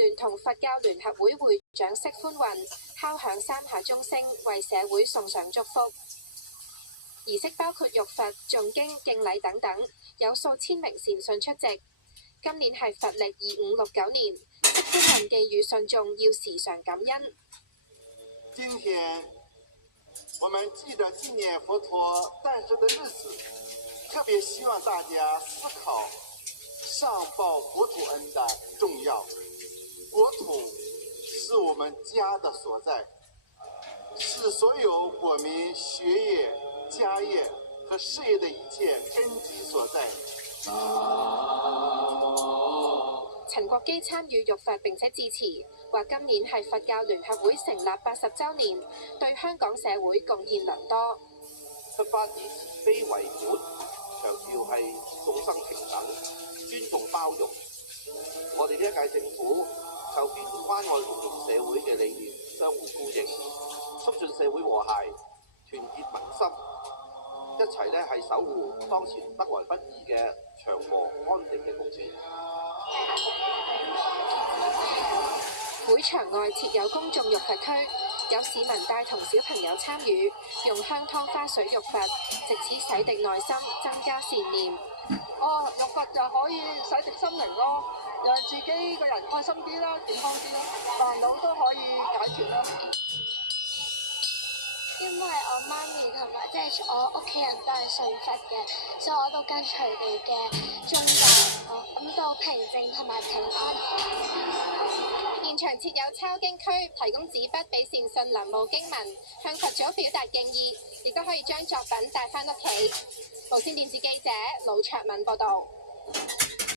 聯同佛教聯合會會長釋寬雲敲響3下鐘聲，為社會送上祝福。儀式包括浴佛、誦經、敬禮等等，有數千名善信出席。今年係佛曆2569年，釋寬雲寄語信眾要時常感恩。今天我們記得紀念佛陀誕生的日子，特別希望大家思考上報國土恩的重要。國土是我們家的所在，是所有國民學業、家業和事業的一切根基所在。陳國基參與浴佛並且致辭，話今年係佛教聯合會成立80週年，對香港社會貢獻良多。出發以慈悲為本，強調係眾生平等、尊重包容。我哋呢一屆政府就住關愛共融社會嘅理念，相互呼應，促進社會和諧，團結民心，一齊咧係守護當前得來不易嘅祥和安定嘅局面。會場外設有公眾浴佛區，有市民帶同小朋友參與，用香湯花水浴佛，藉此洗滌內心，增加善念。浴佛就可以洗滌心靈咯，讓自己個人開心啲啦，健康啲啦，煩惱都可以解決啦。因為我媽咪同埋我屋企人都係信佛嘅，所以我都跟隨佢哋嘅宗教，我感到平靜同埋平安。現場設有抄經區，提供紙筆俾善信臨摹經文，向佛祖表達敬意，亦都可以將作品帶返屋企。無線電視記者盧卓敏報道。